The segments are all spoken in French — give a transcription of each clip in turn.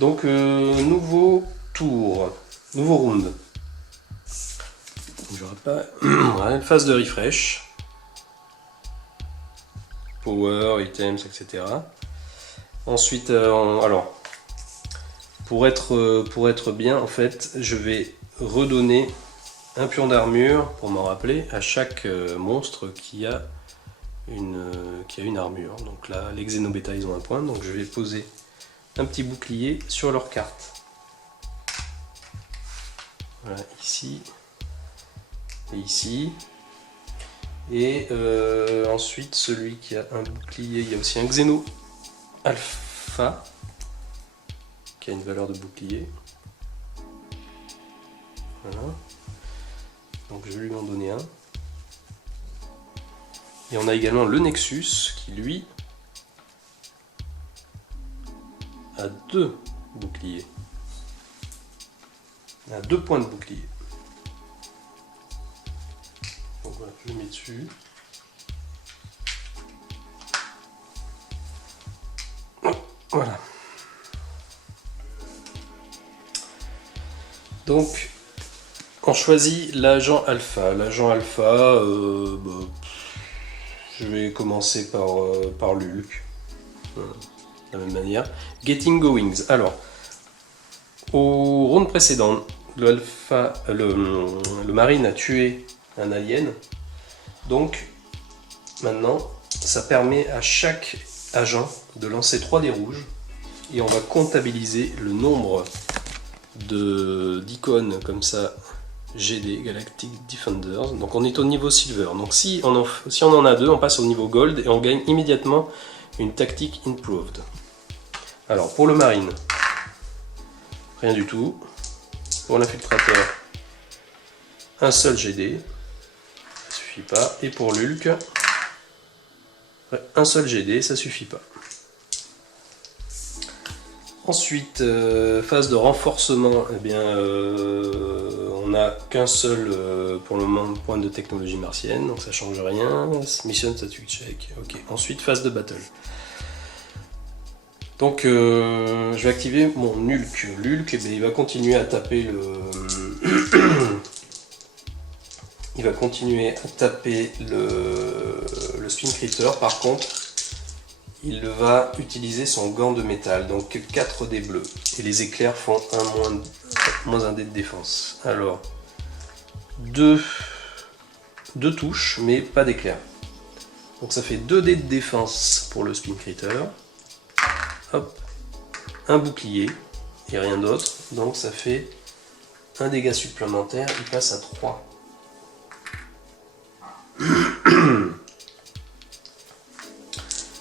Donc nouveau tour, nouveau round. J'aurai pas une phase de refresh. Power, items, etc. Ensuite, alors, pour être bien, en fait, je vais redonner un pion d'armure, pour m'en rappeler, à chaque monstre qui a une armure. Donc là, les Xenobeta, ils ont un point, donc je vais poser un petit bouclier sur leur carte. Voilà, ici et ici. Et ensuite, celui qui a un bouclier, il y a aussi un Xeno Alpha qui a une valeur de bouclier. Voilà. Donc je vais lui en donner un. Et on a également le Nexus qui lui a 2 boucliers. Il a 2 points de bouclier. Donc voilà, je le mets dessus. Voilà. Donc on choisit l'agent alpha. L'agent alpha, je vais commencer par Lulk. De la même manière. Getting Goings. Alors, au round précédent, le marine a tué un alien. Donc, maintenant, ça permet à chaque agent de lancer 3 dés rouges. Et on va comptabiliser le nombre d'icônes comme ça, GD, Galactic Defenders. Donc on est au niveau Silver. Donc si on en a 2, on passe au niveau Gold et on gagne immédiatement une tactique Improved. Alors pour le Marine, rien du tout. Pour l'infiltrateur, un seul GD, ça suffit pas. Et pour Lulk, un seul GD, ça suffit pas. Ensuite, phase de renforcement, eh bien, on n'a qu'un seul pour le moment point de technologie martienne, donc ça change rien. Mission statut check. Ok. Ensuite, phase de battle. Donc, je vais activer mon Lulk. Lulk, eh bien, il va continuer à taper il va continuer à taper le Spin Critter. Par contre, il va utiliser son gant de métal, donc 4 dés bleus. Et les éclairs font moins 1 dé de défense. Alors, 2 touches, mais pas d'éclairs. Donc ça fait 2 dés de défense pour le Spin Critter. Hop, un bouclier et rien d'autre. Donc ça fait un dégât supplémentaire, il passe à 3.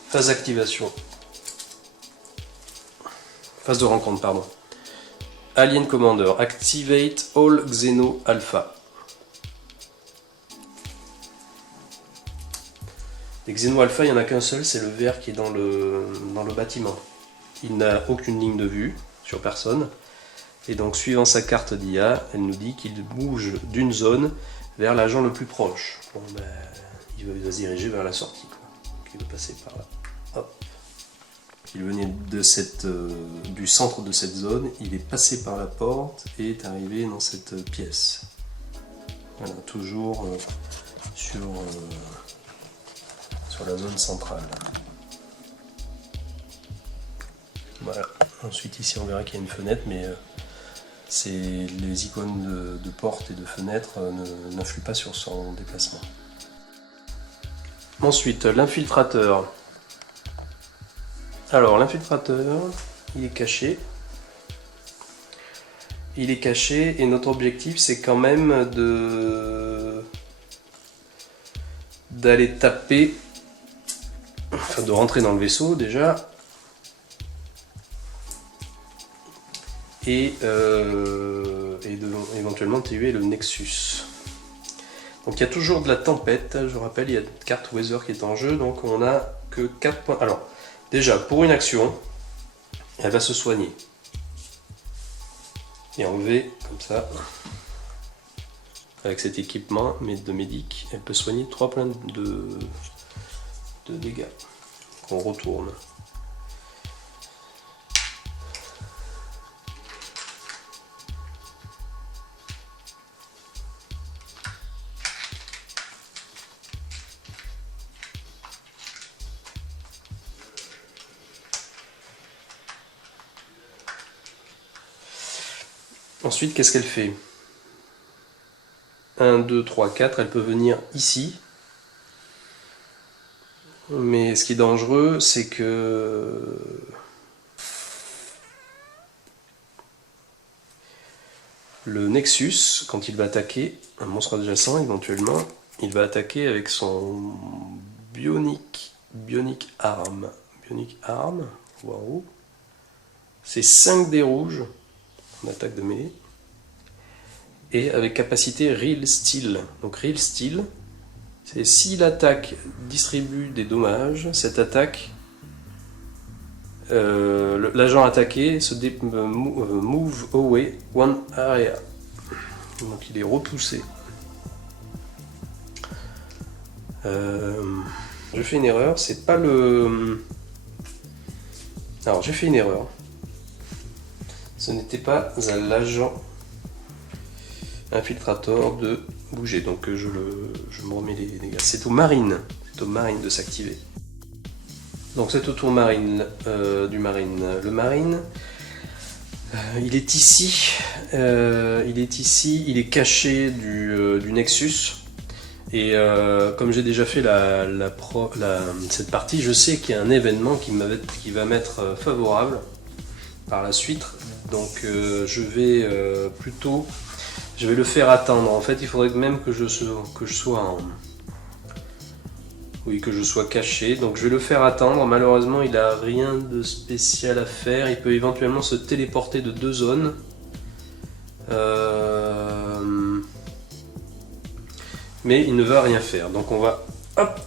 Phase d'activation. Phase de rencontre, pardon. Alien Commander, activate all Xeno Alpha. Les Xeno Alpha, il n'y en a qu'un seul, c'est le vert qui est dans le bâtiment. Il n'a aucune ligne de vue sur personne. Et donc, suivant sa carte d'IA, elle nous dit qu'il bouge d'une zone vers l'agent le plus proche. Bon, ben, il va se diriger vers la sortie, quoi. Donc, il va passer par là. Hop. Il venait du centre de cette zone, il est passé par la porte et est arrivé dans cette pièce. Voilà, toujours sur la zone centrale. Voilà. Ensuite ici on verra qu'il y a une fenêtre, mais les icônes de porte et de fenêtre n'influent pas sur son déplacement. Ensuite l'infiltrateur. Alors l'infiltrateur, il est caché. Il est caché et notre objectif c'est quand même d'aller taper, enfin de rentrer dans le vaisseau déjà, et éventuellement tuer le Nexus. Donc il y a toujours de la tempête, je rappelle, il y a une carte Weather qui est en jeu, donc on n'a que 4 points. Alors déjà pour une action, elle va se soigner et enlever comme ça, avec cet équipement de médic, elle peut soigner 3 points de dégâts. On retourne. Ensuite, qu'est-ce qu'elle fait? 1, 2, 3, 4, elle peut venir ici. Mais ce qui est dangereux, c'est que le Nexus, quand il va attaquer un monstre adjacent, éventuellement, il va attaquer avec son Bionic Arm. Bionic Arm, waouh. C'est 5 dés rouges en attaque de mêlée. Et avec capacité Real Steel. Donc Real Steel, c'est si l'attaque distribue des dommages, cette attaque, l'agent attaqué se move away one area. Donc il est repoussé. Je fais une erreur, c'est pas le... Alors j'ai fait une erreur. Ce n'était pas à l'agent infiltrator de bouger, donc je me remets les dégâts. C'est au marine de s'activer. Donc c'est au tour marine du marine. Le marine, il est ici, il est caché du Nexus. Et comme j'ai déjà fait cette partie, je sais qu'il y a un événement qui va m'être favorable par la suite. Donc je vais le faire attendre. En fait, il faudrait même que je sois caché. Donc je vais le faire attendre. Malheureusement, il n'a rien de spécial à faire. Il peut éventuellement se téléporter de 2 zones. Mais il ne va rien faire. Donc on va... Hop!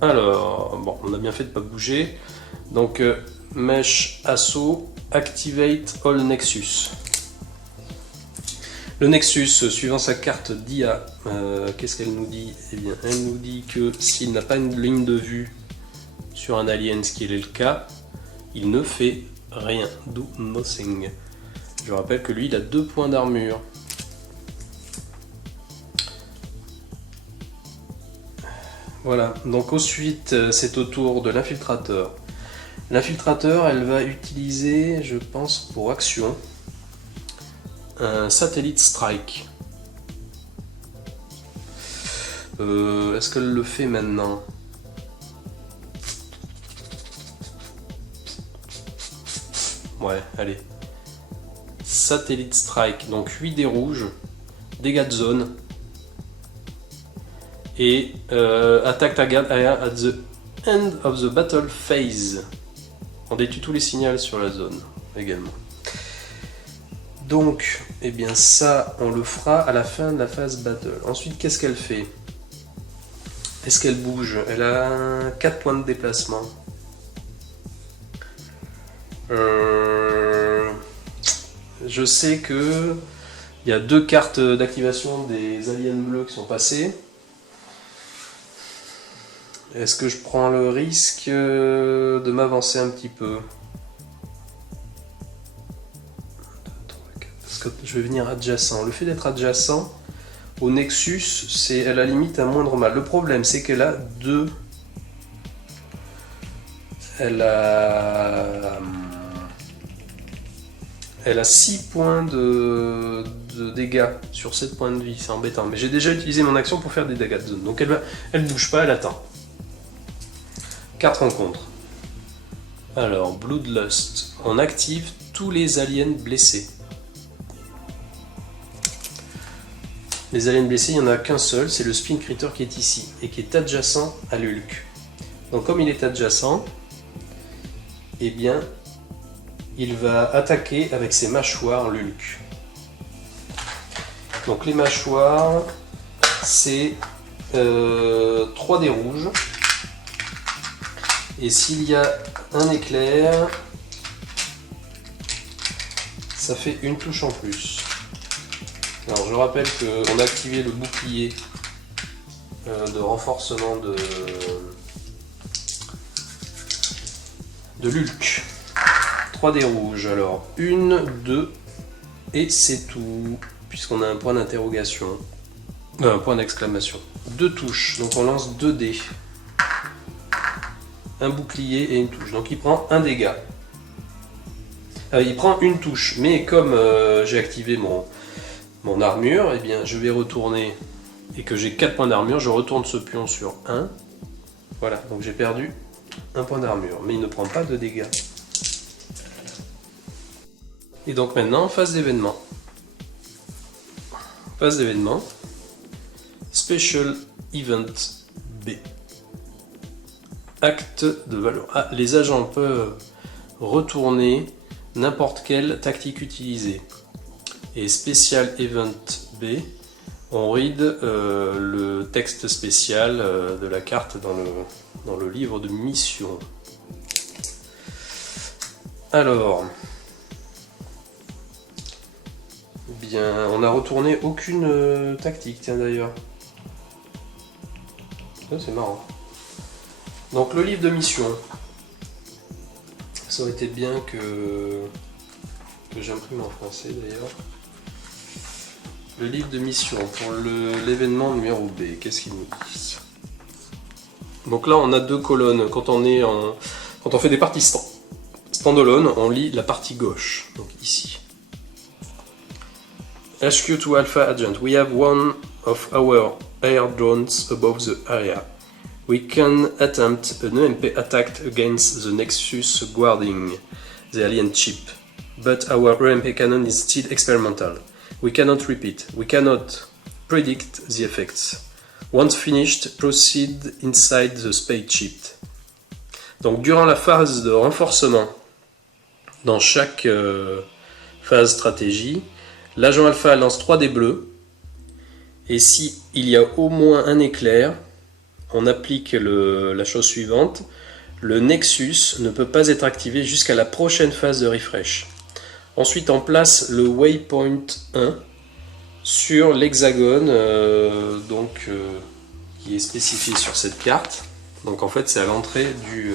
Alors, bon, on a bien fait de ne pas bouger. Donc, Mesh Assaut, Activate All Nexus. Le Nexus, suivant sa carte d'IA, qu'est-ce qu'elle nous dit? Eh bien, elle nous dit que s'il n'a pas une ligne de vue sur un alien, ce qui est le cas, il ne fait rien. Do nothing. Je rappelle que lui, il a 2 points d'armure. Voilà, donc ensuite, c'est au tour de l'infiltrateur. L'infiltrateur, elle va utiliser, je pense, pour action, un satellite strike. Est-ce qu'elle le fait maintenant? Ouais, allez. Satellite strike, donc 8 dés rouges, dégâts de zone. Et attack target at the end of the battle phase. On détruit tous les signaux sur la zone également. Donc, eh bien ça, on le fera à la fin de la phase battle. Ensuite, qu'est-ce qu'elle fait? Est-ce qu'elle bouge? Elle a 4 points de déplacement. Je sais que il y a 2 cartes d'activation des aliens bleus qui sont passées. Est-ce que je prends le risque de m'avancer un petit peu? Parce que je vais venir adjacent. Le fait d'être adjacent au Nexus, c'est à la limite un moindre mal. Le problème, c'est qu'elle a 2... Elle a 6 points de dégâts sur 7 points de vie. C'est embêtant. Mais j'ai déjà utilisé mon action pour faire des dégâts de zone. Donc elle bouge pas, elle attend. 4 rencontres. Alors, Bloodlust. On active tous les aliens blessés. Les aliens blessés, il n'y en a qu'un seul, c'est le Spin Critter qui est ici, et qui est adjacent à l'Hulk. Donc comme il est adjacent, eh bien, il va attaquer avec ses mâchoires l'Hulk. Donc les mâchoires, c'est 3 dés rouges. Et s'il y a un éclair, ça fait une touche en plus. Alors je rappelle qu'on a activé le bouclier de renforcement de l'Hulk. 3 dés rouges, alors 1, 2 et c'est tout, puisqu'on a un point d'interrogation, un point d'exclamation. 2 touches, donc on lance 2 dés. un bouclier et une touche. Donc il prend un dégât. Il prend une touche, mais comme j'ai activé mon armure, eh bien je vais retourner, et que j'ai 4 points d'armure, je retourne ce pion sur 1. Voilà, donc j'ai perdu un point d'armure, mais il ne prend pas de dégâts. Et donc maintenant, phase d'événement. Phase d'événement. Special Event B. Acte de valeur. Ah, les agents peuvent retourner n'importe quelle tactique utilisée. Et Special Event B, on read le texte spécial de la carte dans le livre de mission. Alors, bien, on n'a retourné aucune tactique, tiens d'ailleurs. C'est marrant. Donc le livre de mission, ça aurait été bien que j'imprime en français d'ailleurs. Le livre de mission pour l'événement numéro B, qu'est-ce qu'il nous dit? Donc là on a 2 colonnes. Quand on fait des parties standalone, on lit la partie gauche, donc ici. HQ to Alpha Agent, we have one of our air drones above the area. We can attempt an EMP attack against the Nexus guarding the alien chip, but our EMP cannon is still experimental. We cannot repeat, we cannot predict the effects. Once finished, proceed inside the spaceship. Donc durant la phase de renforcement, dans chaque phase stratégie, l'agent alpha lance 3 dés bleus, et si il y a au moins un éclair, on applique la chose suivante: le Nexus ne peut pas être activé jusqu'à la prochaine phase de refresh. Ensuite, on place le Waypoint 1 sur l'hexagone qui est spécifié sur cette carte. Donc en fait, c'est à l'entrée du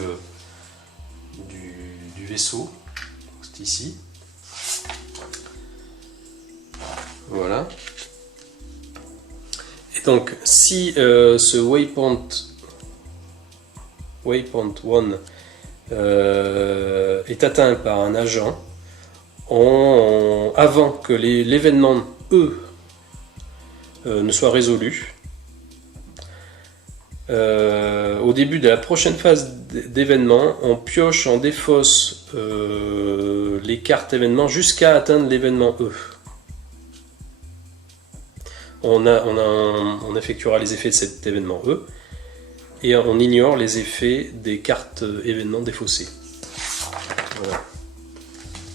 vaisseau. C'est ici. Voilà. Et donc, si ce Waypoint 1 est atteint par un agent, avant que l'événement E ne soit résolu, au début de la prochaine phase d'événement, on pioche, on défausse les cartes événements jusqu'à atteindre l'événement E. On effectuera les effets de cet événement E et on ignore les effets des cartes événements défaussées. Voilà.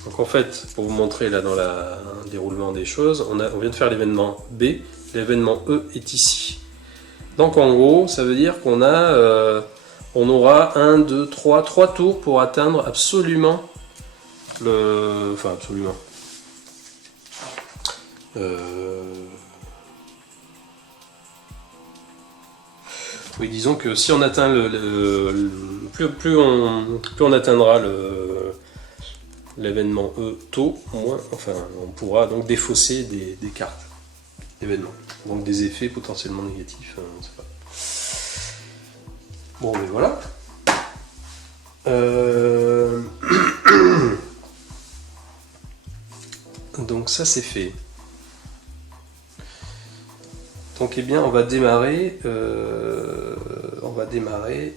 Donc en fait, pour vous montrer là dans le déroulement des choses, on vient de faire l'événement B, l'événement E est ici. Donc en gros, ça veut dire qu'on aura 3 tours pour atteindre absolument oui, disons que si on atteint plus on atteindra l'événement E tôt, moins, on pourra donc défausser des cartes événements. Donc des effets potentiellement négatifs. On sait pas. Bon, mais voilà. Donc ça c'est fait. Donc eh bien on va démarrer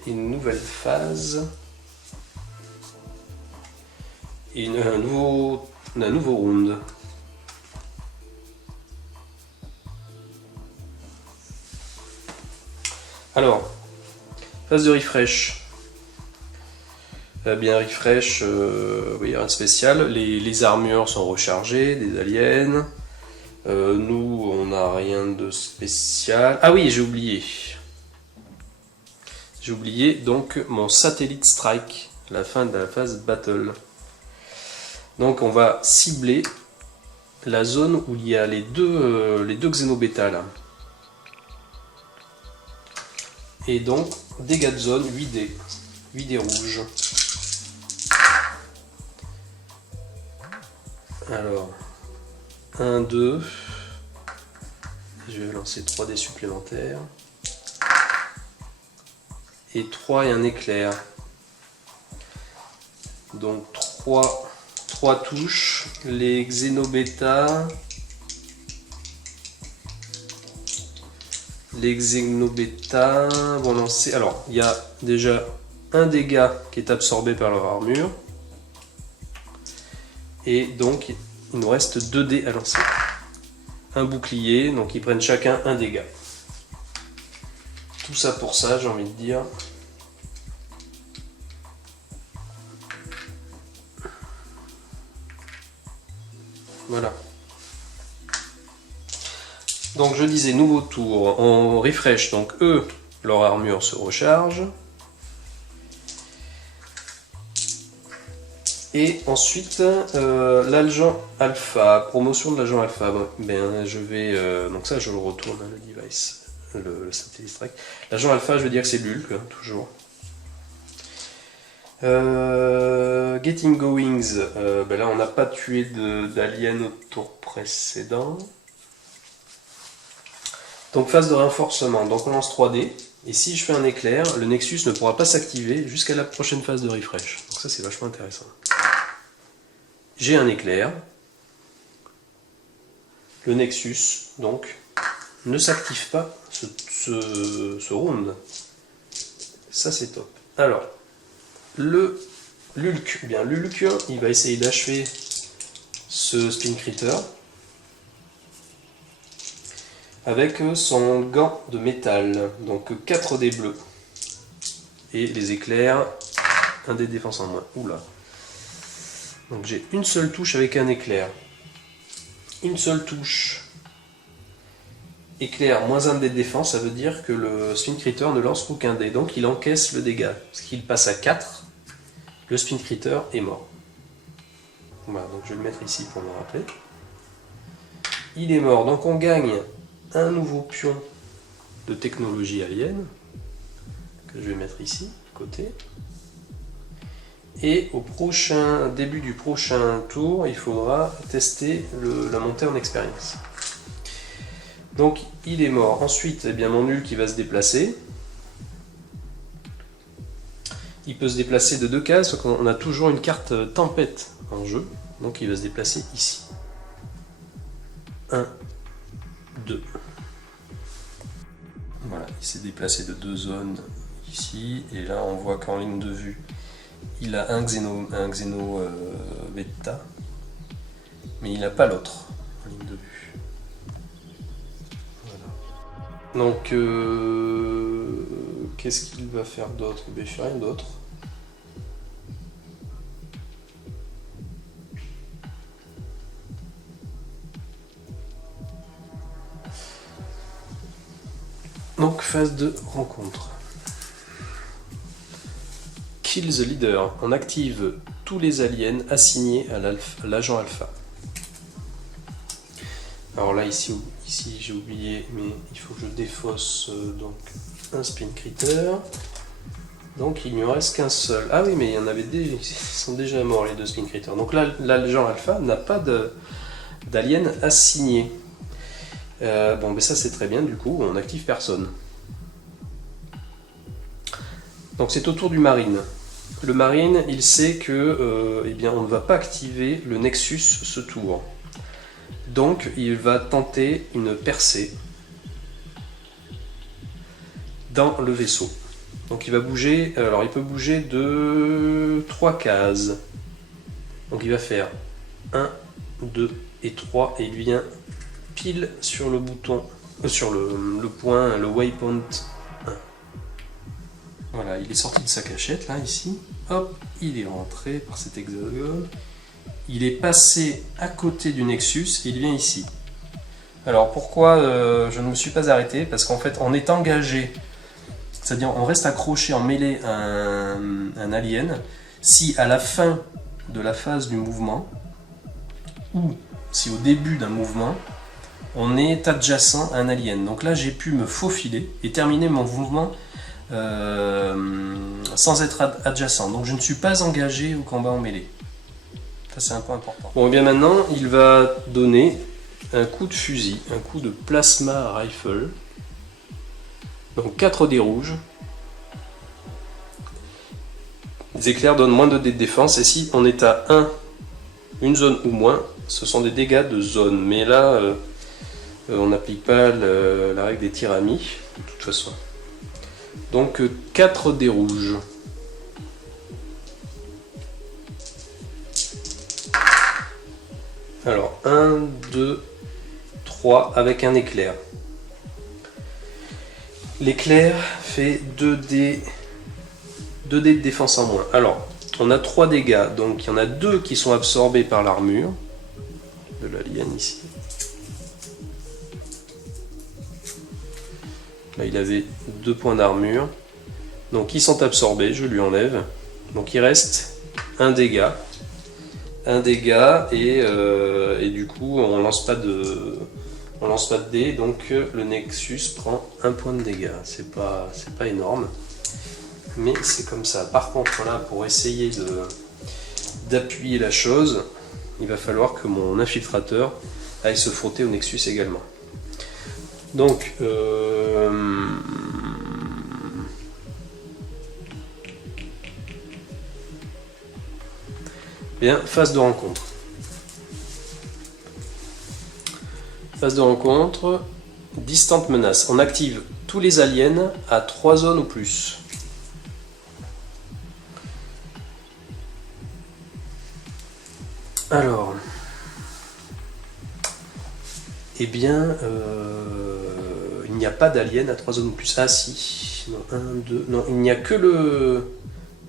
une nouvelle phase et un nouveau round. Alors, phase de refresh. Bien refresh, oui, rien de spécial. Les armures sont rechargées, des aliens. Nous, on n'a rien de spécial. Ah oui, j'ai oublié. J'ai oublié donc mon satellite strike, la fin de la phase battle. Donc on va cibler la zone où il y a les deux xénobêtas là. Et donc dégâts de zone 8 dés rouges. Alors 1, 2. Je vais lancer 3 dés supplémentaires. Et 3 et un éclair. Donc 3 touches, les Xenobeta. Les Xenobeta vont lancer. Alors, il y a déjà un dégât qui est absorbé par leur armure. Et donc, il nous reste 2 dés à lancer. Un bouclier, donc ils prennent chacun un dégât. Tout ça pour ça, j'ai envie de dire. Voilà. Donc je disais nouveau tour, on refresh, donc eux, leur armure se recharge. Et ensuite, l'agent alpha, promotion de l'agent alpha. Ben, je vais, donc ça je le retourne, le device, le satellite strike. L'agent alpha, je veux dire que c'est Bulk, hein, toujours. Getting Goings, ben là on n'a pas tué d'alien au tour précédent. Donc phase de renforcement, donc on lance 3D, et si je fais un éclair, le Nexus ne pourra pas s'activer jusqu'à la prochaine phase de refresh. Donc ça c'est vachement intéressant. J'ai un éclair, le Nexus donc ne s'active pas ce round. Ça c'est top. Alors, l'Hulk, bien l'Hulk, il va essayer d'achever ce Spin Critter avec son gant de métal, donc 4 dés bleus. Et les éclairs, un dé de défense en moins. Oula. Donc j'ai une seule touche avec un éclair. Une seule touche. Éclair moins un dé de défense, ça veut dire que le Spin Critter ne lance aucun dé. Donc il encaisse le dégât. Parce qu'il passe à 4, le Spin Critter est mort. Voilà, donc je vais le mettre ici pour me rappeler. Il est mort, donc on gagne un nouveau pion de technologie alien que je vais mettre ici, à côté. Et au début du prochain tour, il faudra tester la montée en expérience. Donc il est mort. Ensuite, eh bien, mon nul qui va se déplacer. Il peut se déplacer de 2 cases, parce qu'on a toujours une carte tempête en jeu. Donc il va se déplacer ici. 1, 2. Voilà, il s'est déplacé de 2 zones ici, et là on voit qu'en ligne de vue, il a un Xeno Beta, mais il n'a pas l'autre en ligne de vue. Voilà. Donc, qu'est-ce qu'il va faire d'autre? Il ne fait rien d'autre. Donc, phase de rencontre. Kill the leader. On active tous les aliens assignés à l'agent alpha. Alors là, ici j'ai oublié, mais il faut que je défausse donc un Spin Critter. Donc il ne me reste qu'un seul. Ah oui, mais il y en avait ils sont déjà morts les 2 Spin Critters. Donc là, l'agent alpha n'a pas d'alien assigné. Bon, mais ça c'est très bien, du coup, on n'active personne. Donc c'est au tour du Marine. Le Marine, il sait que eh bien, on ne va pas activer le Nexus ce tour. Donc il va tenter une percée dans le vaisseau. Donc il va bouger, alors il peut bouger de 3 cases. Donc il va faire 1, 2 et 3 et il vient pile sur le bouton, sur le point, le waypoint 1. Voilà, il est sorti de sa cachette là, ici. Hop, il est rentré par cet hexagone. Il est passé à côté du Nexus et il vient ici. Alors pourquoi je ne me suis pas arrêté? Parce qu'en fait, on est engagé, c'est-à-dire on reste accroché en mêlée à un alien, si à la fin de la phase du mouvement, ou si au début d'un mouvement, on est adjacent à un alien. Donc là, j'ai pu me faufiler et terminer mon mouvement sans être adjacent. Donc je ne suis pas engagé au combat en mêlée. Ça c'est un point important. Bon, et bien maintenant, il va donner un coup de fusil, un coup de plasma rifle. Donc 4 dés rouges. Les éclairs donnent moins de dés de défense, et si on est à 1, une zone ou moins, ce sont des dégâts de zone. Mais là, on n'applique pas la règle des tirs amis, de toute façon. Donc 4 dés rouges. Alors 1, 2, 3 avec un éclair. L'éclair fait 2 dés de défense en moins. Alors, on a 3 dégâts, donc il y en a 2 qui sont absorbés par l'armure de l'alien ici. Là, il avait 2 points d'armure. Donc, ils sont absorbés, je lui enlève. Donc, il reste un dégât. Un dégât, et du coup, on lance pas de dés, donc le Nexus prend un point de dégâts. C'est pas énorme, mais c'est comme ça. Par contre, là, pour essayer d'appuyer la chose, il va falloir que mon infiltrateur aille se frotter au Nexus également. Donc, bien, phase de rencontre. Phase de rencontre, distante menace. On active tous les aliens à 3 zones ou plus. Alors, eh bien, il n'y a pas d'alien à 3 zones ou plus. Ah si, non, 1, 2, non, il n'y a que le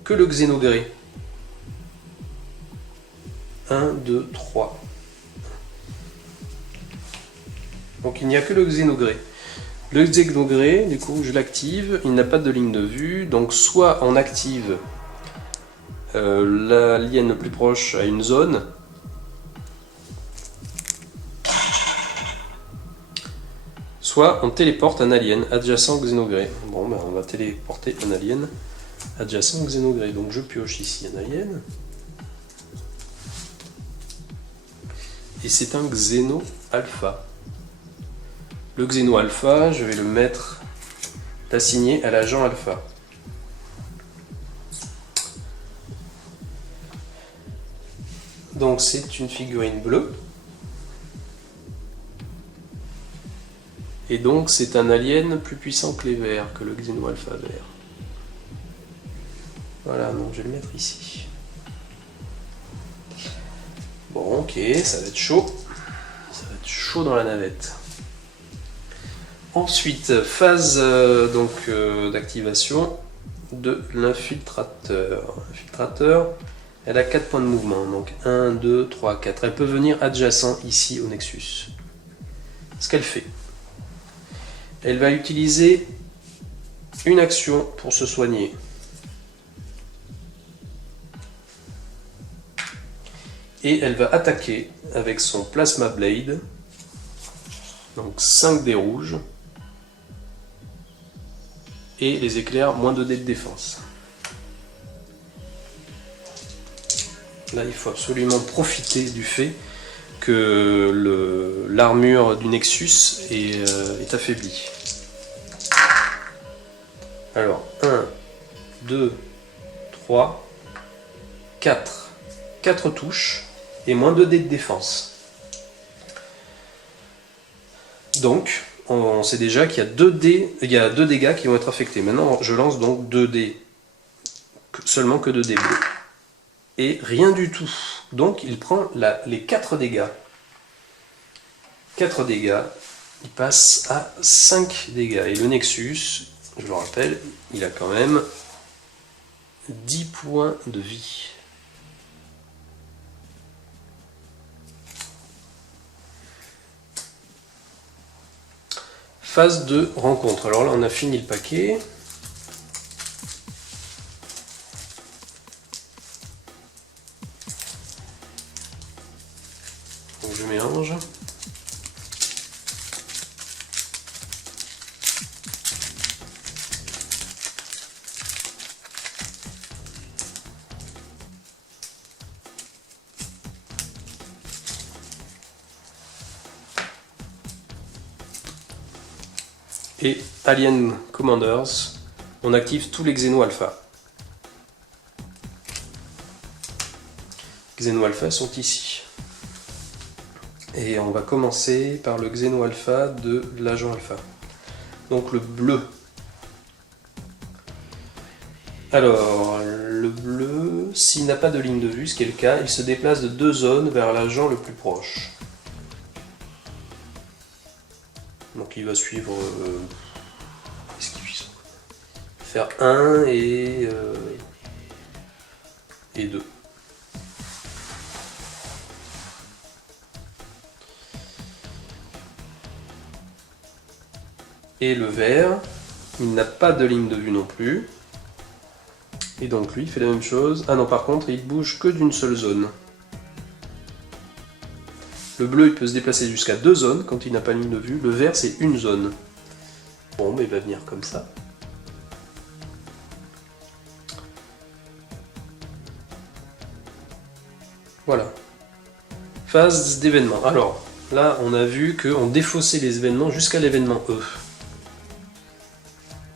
Xénogré. 1, 2, 3. Donc il n'y a que le Xénogré. Le Xénogré, du coup, je l'active, il n'a pas de ligne de vue, donc soit on active l'alien le plus proche à une zone, soit on téléporte un alien adjacent au Xénogré. Bon, ben on va téléporter un alien adjacent au Xénogré. Donc je pioche ici un alien. Et c'est un Xéno Alpha. Le Xéno Alpha, je vais le mettre assigné à l'agent Alpha. Donc c'est une figurine bleue. Et donc c'est un alien plus puissant que les verts, que le Xéno Alpha vert. Voilà, donc je vais le mettre ici. Bon, ok, ça va être chaud. Ça va être chaud dans la navette. Ensuite, phase d'activation de l'infiltrateur. L'infiltrateur, elle a 4 points de mouvement. Donc 1, 2, 3, 4. Elle peut venir adjacent ici au Nexus. Ce qu'elle fait, elle va utiliser une action pour se soigner. Et elle va attaquer avec son Plasma Blade. Donc 5 dés rouges. Et les éclairs, moins 2 dés de défense. Là, il faut absolument profiter du fait que l'armure du Nexus est affaiblie. Alors, 1, 2, 3, 4. 4 touches et moins 2 dés de défense. Donc, on sait déjà qu'il y a 2 dégâts qui vont être affectés. Maintenant, je lance donc 2 dés. Seulement que 2 dés bleus. Et rien du tout. Donc, il prend les 4 dégâts. 4 dégâts. Il passe à 5 dégâts. Et le Nexus, je le rappelle, il a quand même 10 points de vie. Phase de rencontre. Alors là, on a fini le paquet. Donc je mélange. Et Alien Commanders, on active tous les Xéno Alpha. Xeno Alpha sont ici. Et on va commencer par le Xeno Alpha de l'agent Alpha. Donc le bleu. Alors, le bleu, s'il n'a pas de ligne de vue, ce qui est le cas, il se déplace de 2 zones vers l'agent le plus proche. Donc il va suivre... qu'est-ce qu'il fait? Faire 1 et 2. Et le vert, il n'a pas de ligne de vue non plus. Et donc lui, il fait la même chose. Ah non, par contre, il bouge que d'une seule zone. Le bleu, il peut se déplacer jusqu'à 2 zones quand il n'a pas de ligne de vue. Le vert, c'est une zone. Bon, mais il va venir comme ça. Voilà. Phase d'événement. Alors, là, on a vu qu'on défaussait les événements jusqu'à l'événement E.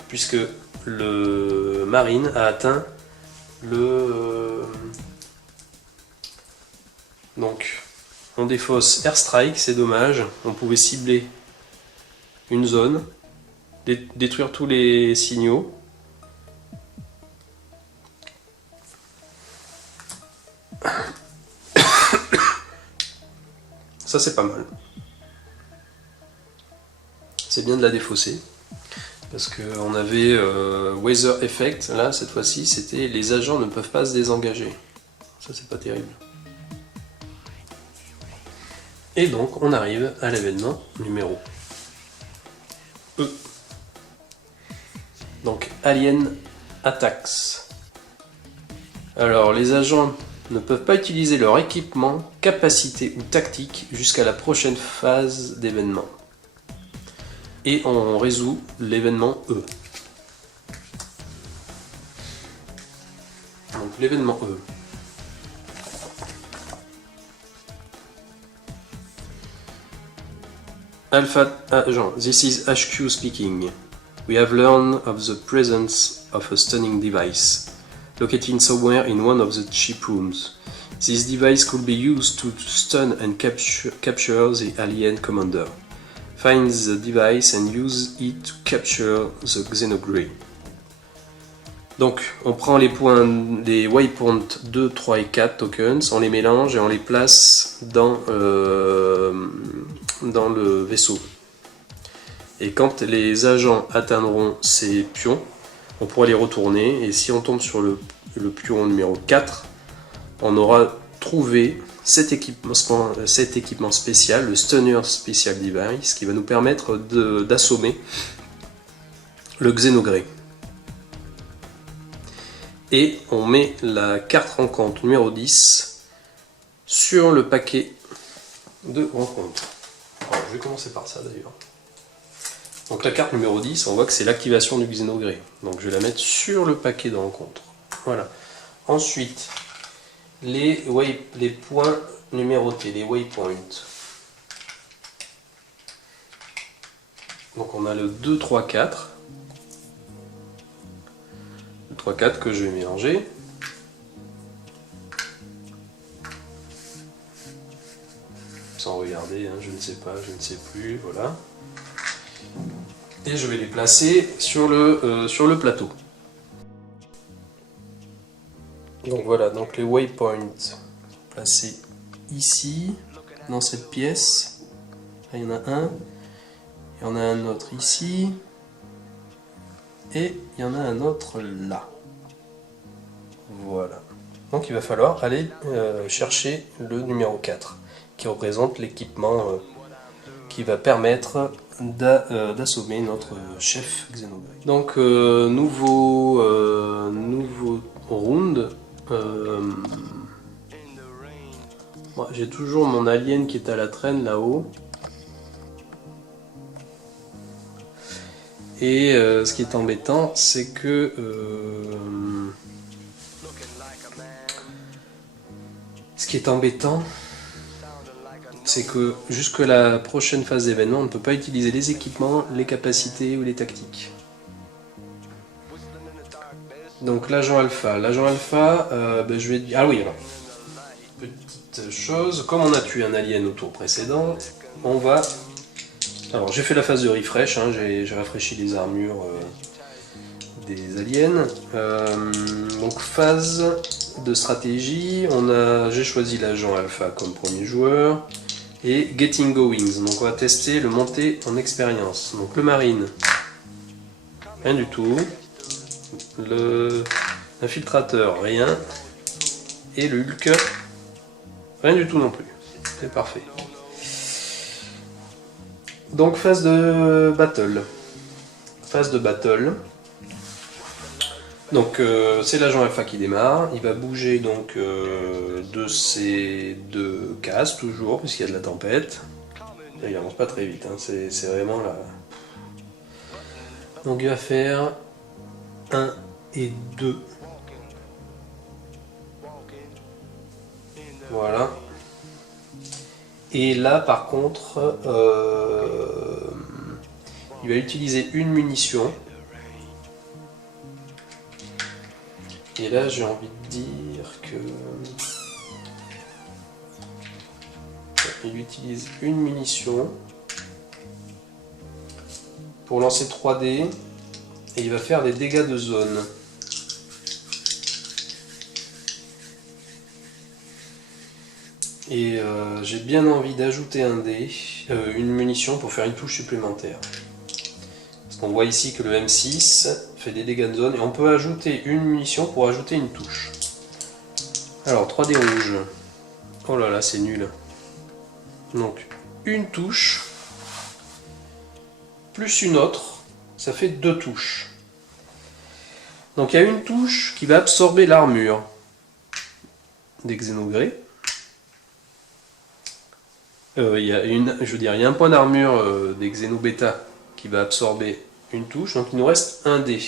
Puisque le Marine a atteint le... Donc, on défausse Airstrike, c'est dommage. On pouvait cibler une zone, détruire tous les signaux. Ça, c'est pas mal. C'est bien de la défausser. Parce qu'on avait Weather Effect, là, cette fois-ci, c'était les agents ne peuvent pas se désengager. Ça, c'est pas terrible. Et donc, on arrive à l'événement numéro E. Donc, Alien Attacks. Alors, les agents ne peuvent pas utiliser leur équipement, capacité ou tactique jusqu'à la prochaine phase d'événement. Et on résout l'événement E. Donc l'événement E. Alpha Agent, this is HQ speaking. We have learned of the presence of a stunning device, located somewhere in one of the chip rooms. This device could be used to stun and capture the alien commander. Find the device and use it to capture the Xenogray. Donc on prend les waypoints 2, 3 et 4 tokens, on les mélange et on les place dans le vaisseau. Et quand les agents atteindront ces pions, on pourra les retourner, et si on tombe sur le pion numéro 4, on aura trouvé cet équipement spécial, le Stunner Special Device, qui va nous permettre d'assommer le Xenogray. Et on met la carte rencontre numéro 10 sur le paquet de rencontre. Alors, je vais commencer par ça d'ailleurs. Donc la carte numéro 10, on voit que c'est l'activation du Xenogray. Donc je vais la mettre sur le paquet de rencontre. Voilà. Ensuite, les points numérotés, les waypoints. Donc on a le 2, 3, 4. Le 3, 4 que je vais mélanger. Sans regarder, hein, je ne sais pas, je ne sais plus, voilà. Et je vais les placer sur le plateau. Donc voilà, donc les waypoints placés ici, dans cette pièce. Là, il y en a un. Il y en a un autre ici. Et il y en a un autre là. Voilà. Donc il va falloir aller chercher le numéro 4, qui représente l'équipement qui va permettre d'assommer notre chef Xenogray. Donc nouveau round. Moi, j'ai toujours mon alien qui est à la traîne là-haut. Et ce qui est embêtant, c'est que jusque la prochaine phase d'événement, on ne peut pas utiliser les équipements, les capacités ou les tactiques. Donc l'agent alpha, je vais dire... Ah oui, alors. chose. Comme on a tué un alien au tour précédent, on va... Alors j'ai fait la phase de refresh, hein, j'ai rafraîchi les armures des aliens. Donc phase de stratégie, j'ai choisi l'agent alpha comme premier joueur. Et Getting Goings, donc on va tester le monter en expérience. Donc le marine, rien du tout. L'infiltrateur, rien. Et le Hulk, rien du tout non plus. C'est parfait. Donc phase de battle. Phase de battle. Donc c'est l'agent alpha qui démarre. Il va bouger donc de ses 2 cases toujours, puisqu'il y a de la tempête. Et il avance pas très vite, hein. C'est vraiment là. Donc il va faire 1 et 2. Voilà. Et là par contre, il va utiliser une munition. Et là j'ai envie de dire que... Il utilise une munition pour lancer 3D et il va faire des dégâts de zone. Et j'ai bien envie d'ajouter une munition pour faire une touche supplémentaire. Parce qu'on voit ici que le M6 fait des dégâts de zone et on peut ajouter une munition pour ajouter une touche. Alors 3D rouge. Oh là là, c'est nul. Donc une touche plus une autre, ça fait 2 touches. Donc il y a une touche qui va absorber l'armure des Xénogrés. Il y a un point d'armure des Xénobêta qui va absorber une touche, donc il nous reste un dé.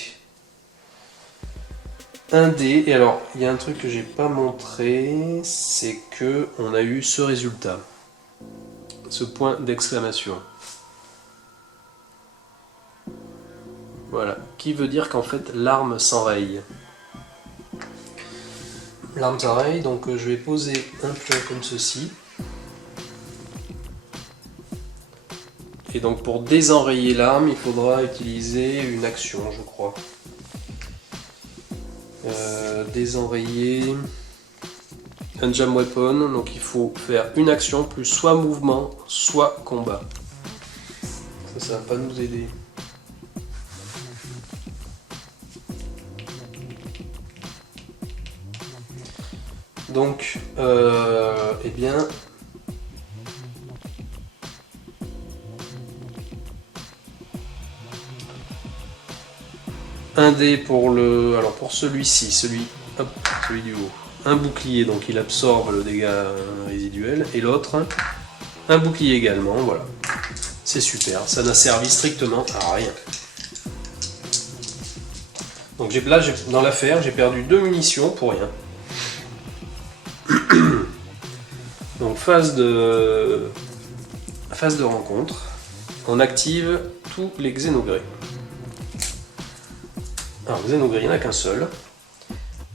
Un dé, et alors il y a un truc que j'ai pas montré, c'est que on a eu ce résultat, ce point d'exclamation. Voilà, qui veut dire qu'en fait l'arme s'enraye. L'arme s'enraye, donc je vais poser un pion comme ceci. Et donc pour désenrayer l'arme, il faudra utiliser une action, je crois. Désenrayer un jam weapon, donc il faut faire une action plus soit mouvement, soit combat. Ça va pas nous aider. Donc, eh bien... Un dé pour pour celui-ci, celui du haut. Un bouclier, donc il absorbe le dégât résiduel. Et l'autre, un bouclier également, voilà. C'est super, ça n'a servi strictement à rien. Donc là, dans l'affaire, j'ai perdu 2 munitions pour rien. Donc phase de rencontre, on active tous les Xénogrés. Alors Xénogré, il n'y en a qu'un seul.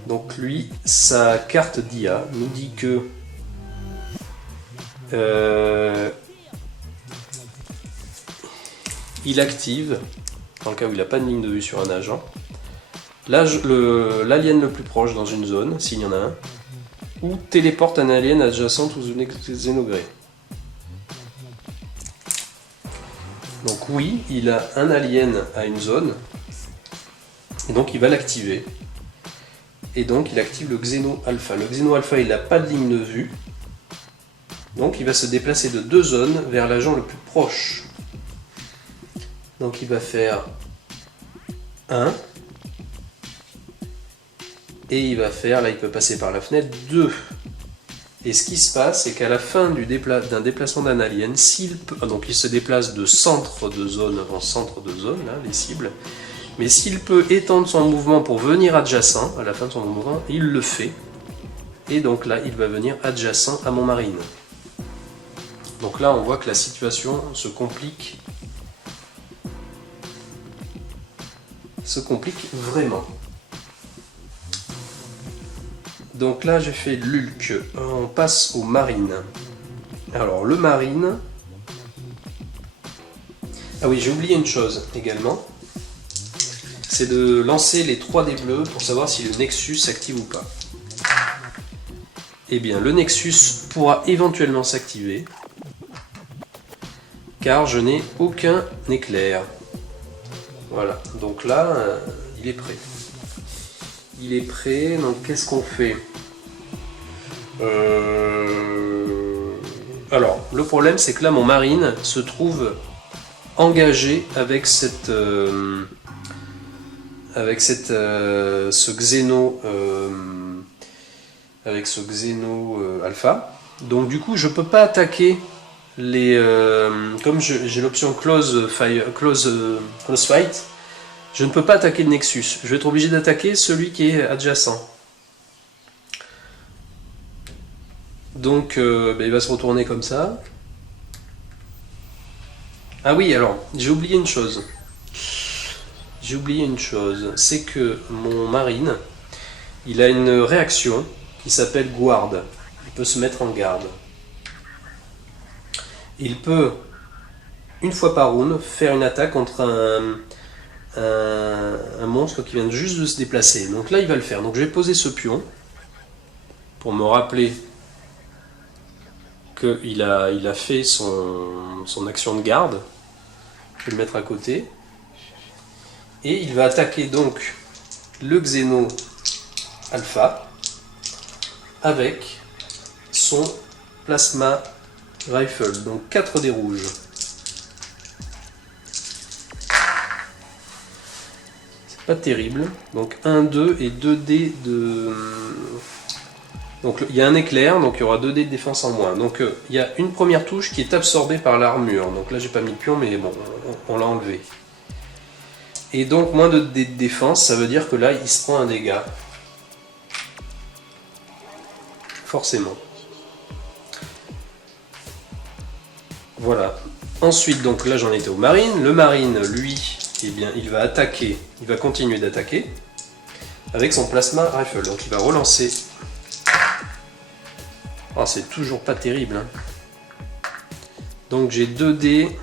Donc lui, sa carte d'IA nous dit que il active, dans le cas où il n'a pas de ligne de vue sur un agent, l'alien le plus proche dans une zone, s'il y en a un, ou téléporte un alien adjacent ou une Xénogré. Donc oui, il a un alien à une zone, et donc il va l'activer. Et donc il active le Xéno Alpha. Le Xéno Alpha, il n'a pas de ligne de vue, donc il va se déplacer de 2 zones vers l'agent le plus proche. Donc il va faire 1, et il va faire, là il peut passer par la fenêtre, 2. Et ce qui se passe, c'est qu'à la fin d'un déplacement d'un alien, donc il se déplace de centre de zone en centre de zone, là, les cibles, mais s'il peut étendre son mouvement pour venir adjacent, à la fin de son mouvement, il le fait. Et donc là, il va venir adjacent à mon marine. Donc là, on voit que la situation se complique vraiment. Donc là, j'ai fait l'Hulk. On passe au Marine. Alors, le Marine... Ah oui, j'ai oublié une chose également. C'est de lancer les 3 dés bleus pour savoir si le Nexus s'active ou pas. Eh bien, le Nexus pourra éventuellement s'activer, car je n'ai aucun éclair. Voilà, donc là, il est prêt. Il est prêt, donc qu'est-ce qu'on fait? Alors, le problème, c'est que là, mon Marine se trouve engagé avec ce Xeno alpha. Donc du coup je peux pas attaquer les comme j'ai l'option close fight, je ne peux pas attaquer le Nexus. Je vais être obligé d'attaquer celui qui est adjacent. Donc il va se retourner comme ça. Ah oui, alors j'ai oublié une chose. C'est que mon Marine, il a une réaction qui s'appelle Guard. Il peut se mettre en garde. Il peut, une fois par round, faire une attaque contre un monstre qui vient juste de se déplacer. Donc là, il va le faire. Donc je vais poser ce pion pour me rappeler qu'il a fait son action de garde. Je vais le mettre à côté. Et il va attaquer donc le Xeno Alpha avec son Plasma Rifle. Donc 4 dés rouges. C'est pas terrible. Donc 1, 2 et 2 dés de... Donc il y a un éclair, donc il y aura 2 dés de défense en moins. Donc il y a une première touche qui est absorbée par l'armure. Donc là j'ai pas mis de pion, mais bon, on l'a enlevé. Et donc moins de dés de défense, ça veut dire que là il se prend un dégât. Forcément. Voilà. Ensuite, donc là j'en étais au Marine. Le Marine, lui, eh bien, il va attaquer, il va continuer d'attaquer avec son Plasma Rifle. Donc il va relancer. Oh, c'est toujours pas terrible. Hein. Donc j'ai 2 dés.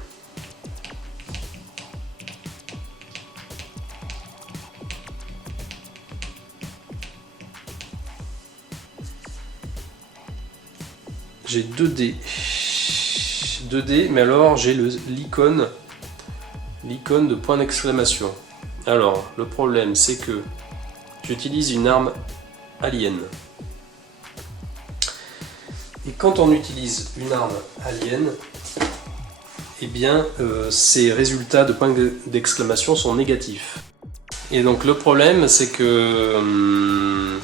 J'ai 2 dés. 2 dés, mais alors j'ai l'icône de point d'exclamation. Alors, le problème, c'est que j'utilise une arme alien. Et quand on utilise une arme alien, eh bien, ces résultats de point d'exclamation sont négatifs. Et donc, le problème, c'est que...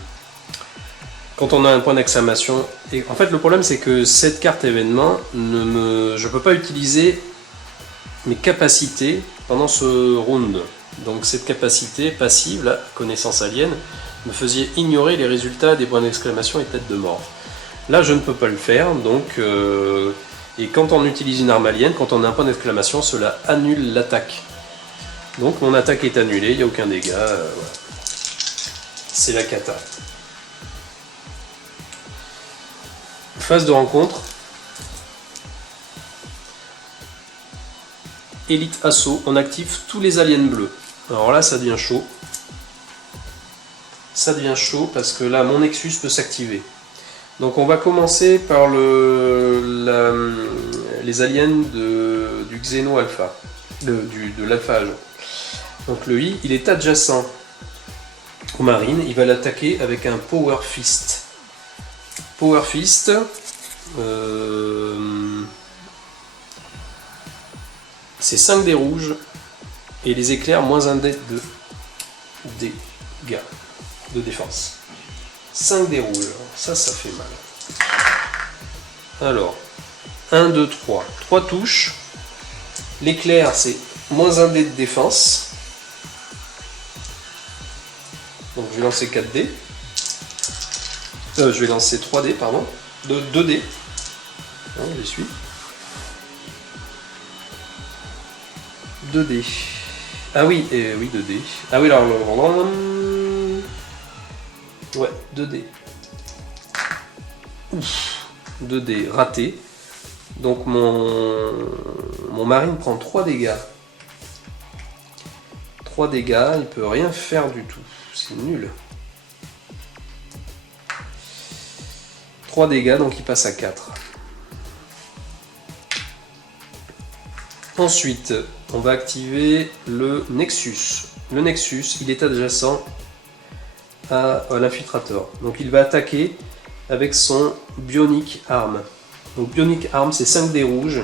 quand on a un point d'exclamation... En fait, le problème, c'est que cette carte événement, je ne peux pas utiliser mes capacités pendant ce round. Donc cette capacité passive, là, connaissance alien, me faisait ignorer les résultats des points d'exclamation et tête de mort. Là, je ne peux pas le faire, donc... et quand on utilise une arme alien, quand on a un point d'exclamation, cela annule l'attaque. Donc mon attaque est annulée, il n'y a aucun dégât. Voilà. C'est la cata. Phase de rencontre. Élite assaut, on active tous les aliens bleus. Alors là, ça devient chaud. Ça devient chaud parce que là, mon Nexus peut s'activer. Donc on va commencer par les aliens du Xeno Alpha, de l'Alpha Agent. Donc le I, il est adjacent au Marine, il va l'attaquer avec un Power Fist. Power Fist, c'est 5 dés rouges et les éclairs moins 1 dé de dégâts de défense. 5 dés rouges, ça fait mal. Alors, 1, 2, 3. 3 touches. L'éclair, c'est moins 1 dé de défense. Donc je vais lancer 4 dés. Je vais lancer 3 dés, pardon. 2 dés. On les suit. 2 dés. Ah oui, oui, 2 dés. Ah oui, alors... Ouais, 2 dés. Ouf, 2 dés raté. Donc mon marine prend 3 dégâts. 3 dégâts, il peut rien faire du tout. C'est nul. 3 dégâts, donc il passe à 4. Ensuite, on va activer le Nexus. Le Nexus, il est adjacent à l'infiltrateur. Donc il va attaquer avec son Bionic Arm. Donc Bionic Arm, c'est 5 dés rouges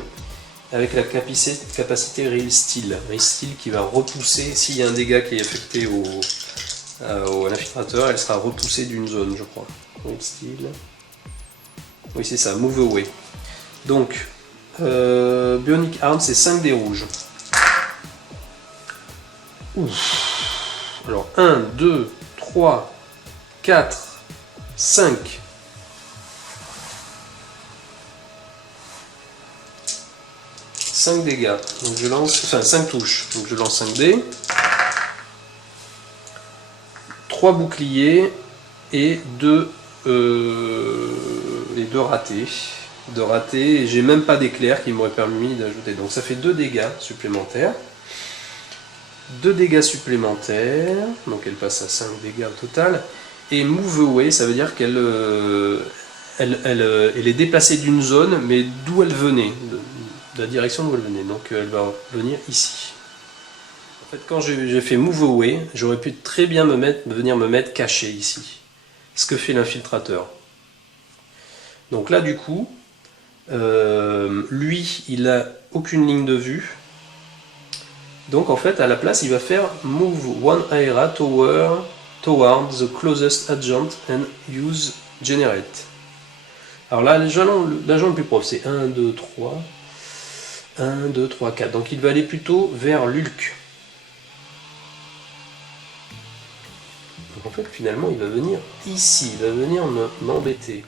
avec la capacité Real Steel. Real Steel qui va repousser, s'il y a un dégât qui est affecté à l'infiltrateur, elle sera repoussée d'une zone, je crois. Real Steel. Oui, c'est ça, Move Away. Donc, Bionic Arm, c'est 5 dés rouges. Ouf. Alors, 1, 2, 3, 4, 5. 5 dégâts. Donc je lance, enfin 5 touches. Donc je lance 5 dés. 3 boucliers et 2 ratés. 2 ratés, et j'ai même pas d'éclair qui m'aurait permis d'ajouter. Donc ça fait 2 dégâts supplémentaires. 2 dégâts supplémentaires. Donc elle passe à 5 dégâts au total. Et Move Away, ça veut dire qu'elle elle est déplacée d'une zone, mais d'où elle venait. De la direction d'où elle venait. Donc elle va venir ici. En fait, quand j'ai fait Move Away, j'aurais pu très bien venir me mettre caché ici. Ce que fait l'infiltrateur. Donc là, du coup, lui, il n'a aucune ligne de vue. Donc en fait, à la place, il va faire Move one area toward the closest adjacent and use generate. Alors là, l'agent le plus proche, c'est 1, 2, 3. 1, 2, 3, 4. Donc il va aller plutôt vers l'Ulk. Donc en fait, finalement, il va venir ici. Il va venir m'embêter.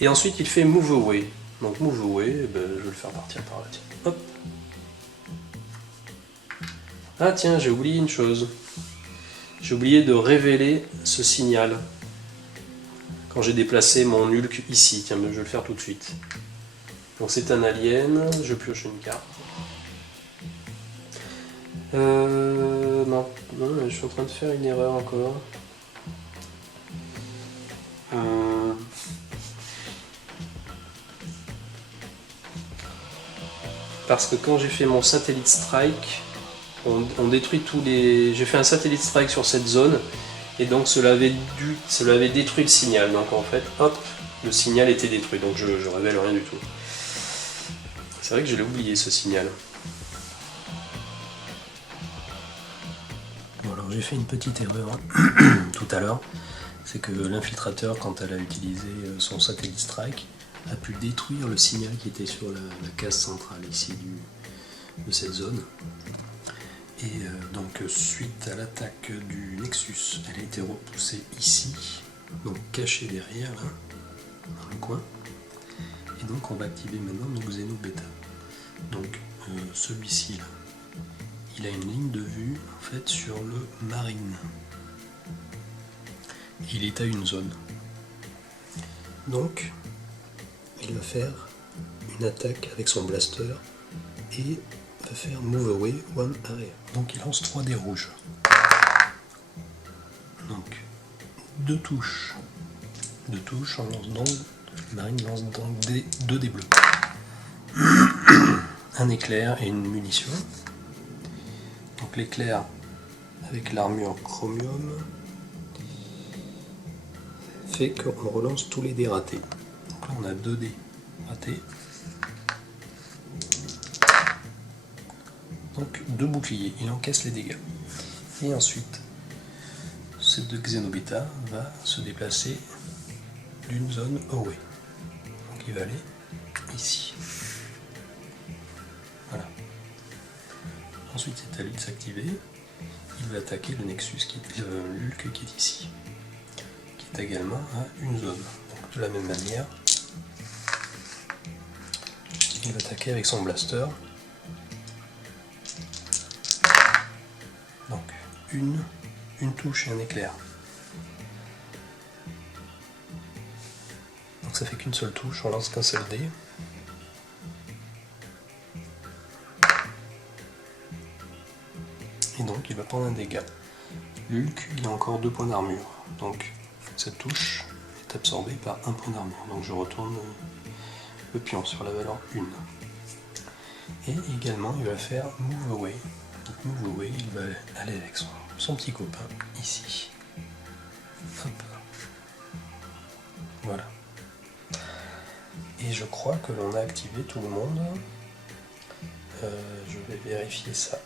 Et ensuite, il fait Move Away. Donc Move Away, ben, je vais le faire partir par là. Tiens. Hop. Ah tiens, j'ai oublié une chose. J'ai oublié de révéler ce signal. Quand j'ai déplacé mon Hulk ici. Tiens, je vais le faire tout de suite. Donc c'est un alien, je pioche une carte. Non, je suis en train de faire une erreur encore. Parce que quand j'ai fait mon satellite strike, on détruit tous les... J'ai fait un satellite strike sur cette zone, et donc cela avait détruit le signal. Donc en fait, hop, le signal était détruit, donc je révèle rien du tout. C'est vrai que je l'ai oublié ce signal. Bon, alors j'ai fait une petite erreur tout à l'heure. C'est que l'infiltrateur, quand elle a utilisé son satellite strike, a pu détruire le signal qui était sur la case centrale ici de cette zone. Et donc suite à l'attaque du Nexus, elle a été repoussée ici, donc cachée derrière là, dans le coin. Et donc on va activer maintenant nos Xeno Beta. Donc celui-ci là, il a une ligne de vue en fait sur le Marine. Il est à une zone. Donc il va faire une attaque avec son blaster et va faire Move Away one area. Donc il lance 3 dés rouges. Donc 2 touches. 2 touches, on lance donc. Marine lance donc 2 dés bleus. Un éclair et une munition. Donc l'éclair avec l'armure chromium fait qu'on relance tous les dés ratés. Donc là on a 2 dés ratés. Donc 2 boucliers, il encaisse les dégâts. Et ensuite, ce de Xeno Beta va se déplacer d'une zone away. Donc il va aller ici. Voilà. Ensuite c'est à lui de s'activer. Il va attaquer le Nexus, l'Hulk qui est ici. Qui est également à une zone. Donc de la même manière, il va attaquer avec son blaster. Donc une touche et un éclair. Donc ça fait qu'une seule touche, on lance qu'un seul dé. Et donc il va prendre un dégât. Hulk, il a encore 2 points d'armure. Donc cette touche est absorbée par 1 point d'armure. Donc je retourne le pion sur la valeur 1. Et également il va faire Move Away. Donc Move Away, il va aller avec son petit copain ici. Hop. Voilà. Et je crois que l'on a activé tout le monde. Je vais vérifier ça.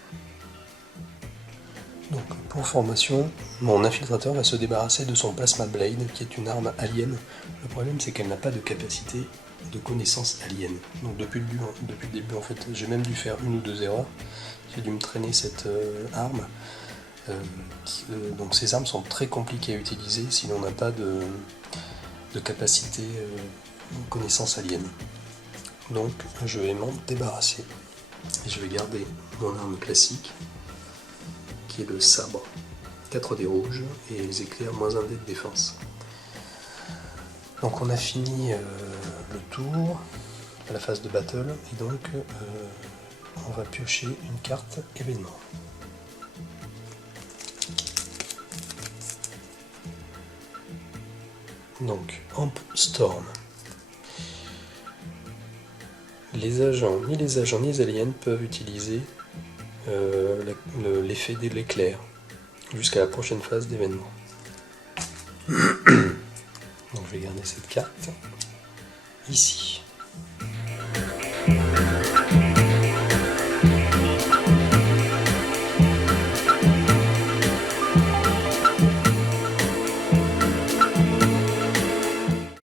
Donc pour formation, mon infiltrateur va se débarrasser de son Plasma Blade, qui est une arme alien. Le problème c'est qu'elle n'a pas de capacité de connaissance alien. Donc depuis le début en fait, j'ai même dû faire 1 ou 2 erreurs. J'ai dû me traîner cette arme. Donc ces armes sont très compliquées à utiliser si l'on n'a pas de capacité connaissance alien. Donc je vais m'en débarrasser. Et je vais garder mon arme classique, qui est le sabre. 4 dés rouges et les éclairs -1 dé de défense. Donc on a fini le tour, la phase de battle, et donc on va piocher une carte événement. Donc Amp Storm. Les agents, ni les aliens peuvent utiliser l'effet de l'éclair jusqu'à la prochaine phase d'événement. Donc je vais garder cette carte ici.